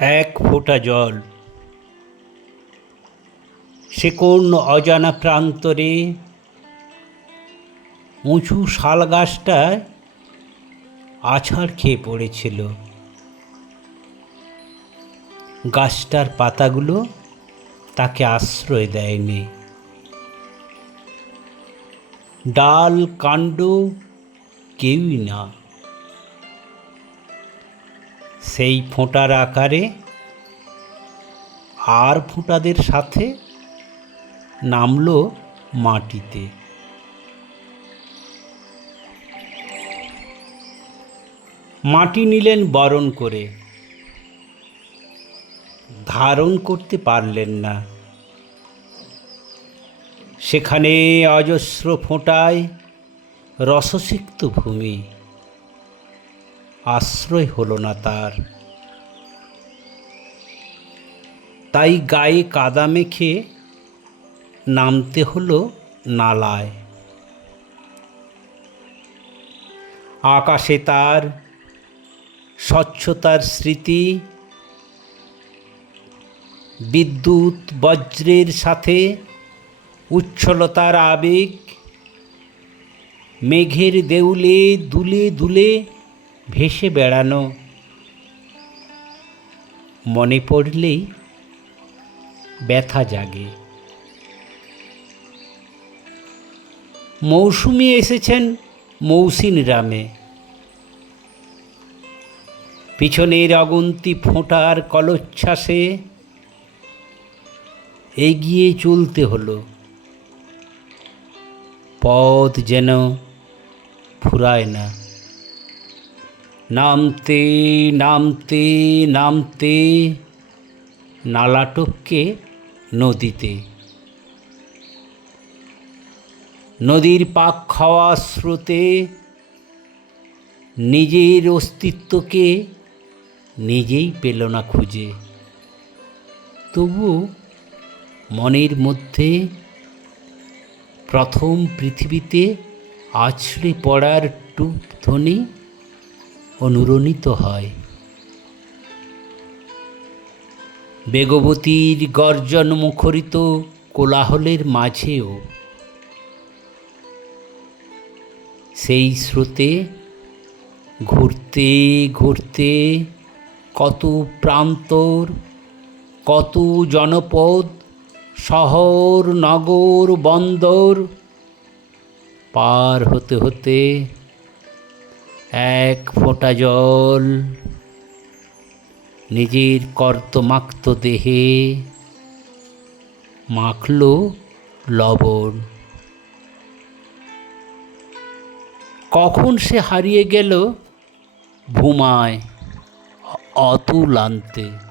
এক ফোঁটা জল। সে কোন অজানা প্রান্তরে উঁচু শাল গাছটায় আছাড় খেয়ে পড়েছিল। গাছটার পাতাগুলো তাকে আশ্রয় দেয়নি। ডাল কাণ্ড কেউই না। সেই ফোঁটার আকারে আর ফোঁটাদের সাথে নামলো মাটিতে। মাটি নিলেন বরণ করে। ধারণ করতে পারলেন না। সেখানে অজস্র ফোঁটায় রসসিক্ত ভূমি। আশ্রয় হলো না তার। তাই গায়ে কাদা মেখে নামতে হলো নালায়। আকাশে তার স্বচ্ছতার স্মৃতি, বিদ্যুৎ বজ্রের সাথে উচ্ছলতার আবেগ, মেঘের দেউলে দুলে দুলে ভেসে বেড়ানো। মনে পড়লেই ব্যথা জাগে। মৌসুমি এসেছেন মৌসিন রামে। পিছনের অগুন্তি ফোঁটার কলোচ্ছ্বাসে এগিয়ে চলতে হলো। পথ যেন ফুরায় না। নামতে নামতে নামতে নালা টপকে নদীতে। নদীর পাক খাওয়া স্রোতে নিজের অস্তিত্বকে নিজেই পেল না খুঁজে। তবু মনের মধ্যে প্রথম পৃথিবীতে আছড়ে পড়ার টুপ ধ্বনি অনুরণিত হয়। বেগবতীর গর্জন মুখরিত কোলাহলের মাঝেও সেই স্রোতে ঘুরতে ঘুরতে কত প্রান্তর, কত জনপদ, শহর, নগর, বন্দর পার হতে হতে এক ফোঁটা জল, নিজের কর্তমাক্ত দেহে মাখল লবণ। কখন সে হারিয়ে গেল? ভুমায় অতুল আনতে